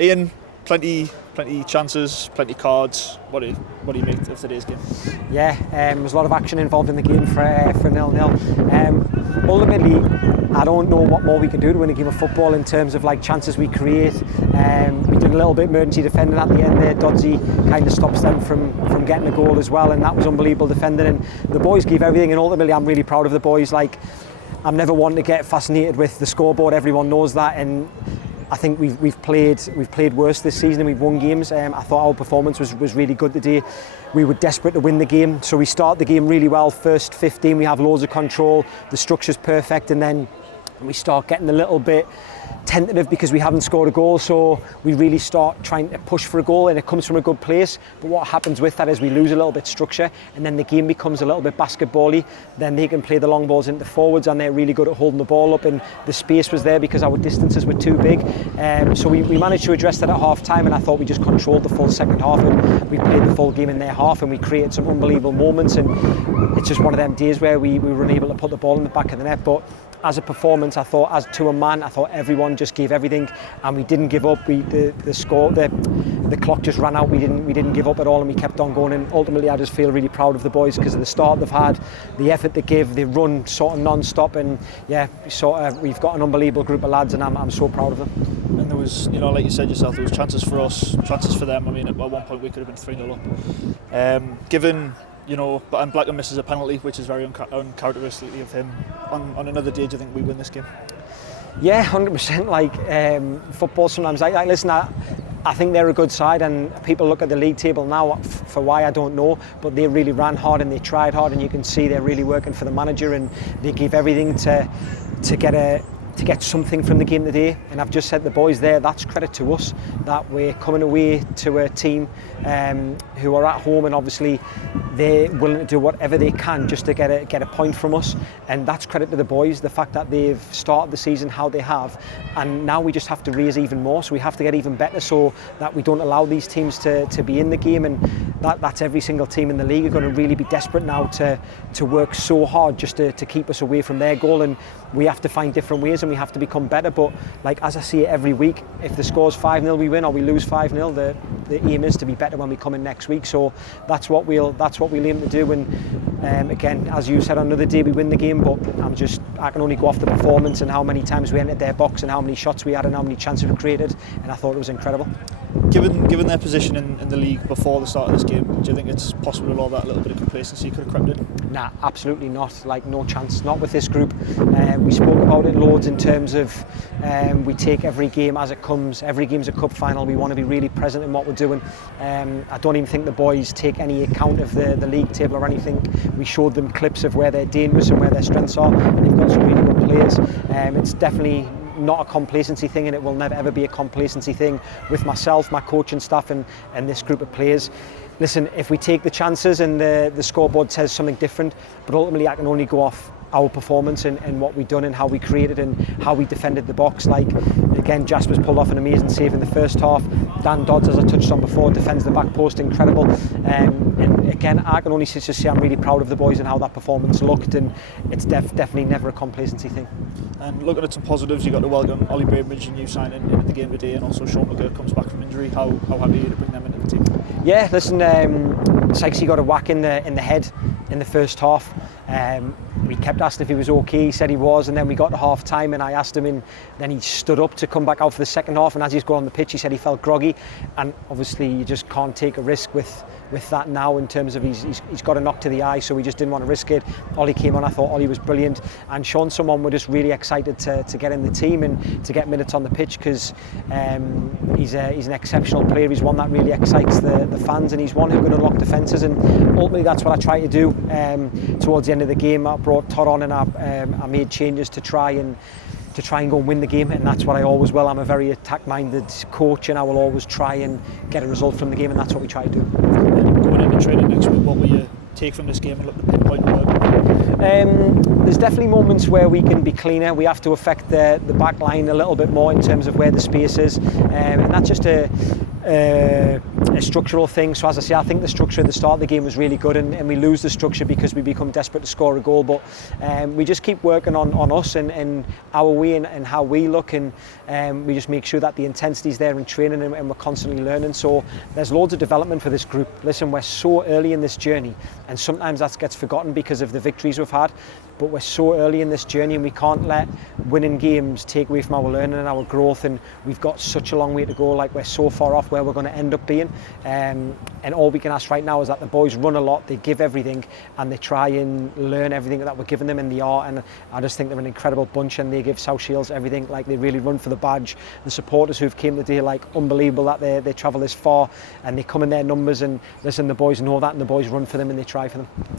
Ian, plenty chances, plenty cards. What do you make of today's game? Yeah, there's a lot of action involved in the game for 0-0. Ultimately, I don't know what more we can do to win a game of football in terms of like chances we create. We did a little bit emergency defending at the end there. Doddsy kind of stops them from getting a goal as well, and that was unbelievable defending. And the boys gave everything, and ultimately, I'm really proud of the boys. Like, I'm never one to get fascinated with the scoreboard. Everyone knows that, and I think we've played worse this season and we've won games. I thought our performance was really good today. We were desperate to win the game, so we start the game really well. First 15 we have loads of control, the structure's perfect, and then we start getting a little bit tentative because we haven't scored a goal, so we really start trying to push for a goal, and it comes from a good place. But what happens with that is we lose a little bit structure, and then the game becomes a little bit basketball-y. Then they can play the long balls into forwards, and they're really good at holding the ball up, and the space was there because our distances were too big. So we managed to address that at half time, and I thought we just controlled the full second half, and we played the full game in their half, and we created some unbelievable moments. And it's just one of them days where we were unable to put the ball in the back of the net. But as a performance, I thought, as to a man, I thought everyone just gave everything, and we didn't give up. The clock just ran out. We didn't give up at all, and we kept on going. And ultimately, I just feel really proud of the boys because of the start they've had, the effort they give, they run sort of non-stop, and yeah, we've got an unbelievable group of lads, and I'm so proud of them. And there was, like you said yourself, there was chances for us, chances for them. I mean, at one point we could have been 3-0 up. Given, and Blackham misses a penalty, which is very uncharacteristic of him. On another day, do you think we win this game? Yeah, 100%. Like, football sometimes. Listen, I think they're a good side, and people look at the league table now for why I don't know, but they really ran hard and they tried hard, and you can see they're really working for the manager, and they give everything to get something from the game today. And I've just said the boys there, that's credit to us, that we're coming away to a team who are at home, and obviously they're willing to do whatever they can just to get a point from us, and that's credit to the boys, the fact that they've started the season how they have, and now we just have to raise even more, so we have to get even better so that we don't allow these teams to be in the game. And that's every single team in the league are going to really be desperate now to work so hard just to keep us away from their goal, and we have to find different ways and we have to become better. But like, as I see it every week, if the score's 5-0 we win or we lose 5-0, the aim is to be better when we come in next week. So that's what we'll aim to do. And again, as you said, on another day we win the game, but I can only go off the performance and how many times we entered their box and how many shots we had and how many chances we created, and I thought it was incredible. Given their position in the league before the start of this game, do you think it's possible at all that a little bit of complacency could have crept in? Nah, absolutely not. Like, no chance. Not with this group. We spoke about it loads in terms of we take every game as it comes. Every game's a cup final. We want to be really present in what we're doing. I don't even think the boys take any account of the league table or anything. We showed them clips of where they're dangerous and where their strengths are, and they've got some really good players. It's definitely not a complacency thing, and it will never ever be a complacency thing with myself, my coaching staff and this group of players. Listen, if we take the chances and the scoreboard says something different, but ultimately I can only go off our performance and what we've done and how we created and how we defended the box. Like, again, Jasper's pulled off an amazing save in the first half. Dan Dodds, as I touched on before, defends the back post incredible. And again, I can only just say I'm really proud of the boys and how that performance looked, and it's definitely never a complacency thing. And looking at some positives, you got to welcome Ollie Braidbridge, a new signing into the game today, and also Sean McGurk comes back from injury. How happy are you to bring them into the team? Yeah, listen, Sykesy got a whack in the head in the first half. We kept asking if he was okay. He said he was, and then we got to half time and I asked him, and then he stood up to come back out for the second half, and as he's going on the pitch he said he felt groggy, and obviously you just can't take a risk with that now, in terms of he's got a knock to the eye, so we just didn't want to risk it. Ollie came on, I thought Ollie was brilliant, and Sean, someone we're just really excited to get in the team and to get minutes on the pitch, because he's an exceptional player. He's one that really excites the fans, and he's one who can unlock defences, and ultimately that's what I try to do. Towards the end of the game I brought Todd on, and I made changes to try and go and win the game, and that's what I always will. I'm a very attack-minded coach, and I will always try and get a result from the game, and that's what we try to do. Going into training next week, what will you take from this game and look to pinpoint work? There's definitely moments where we can be cleaner. We have to affect the back line a little bit more in terms of where the space is, and that's just a structural thing. So as I say, I think the structure at the start of the game was really good, and we lose the structure because we become desperate to score a goal. But we just keep working on us and our way and how we look, and we just make sure that the intensity's there in training, and we're constantly learning. So there's loads of development for this group. Listen, we're so early in this journey, and sometimes that gets forgotten because of the victories we've had. But we're so early in this journey, and we can't let winning games take away from our learning and our growth. And we've got such a long way to go. Like, we're so far off where we're going to end up being. And all we can ask right now is that the boys run a lot, they give everything, and they try and learn everything that we're giving them in the art. And I just think they're an incredible bunch, and they give South Shields everything. Like, they really run for the badge. The supporters who've came today, like, unbelievable that they travel this far and they come in their numbers. And listen, the boys know that, and the boys run for them and they try for them.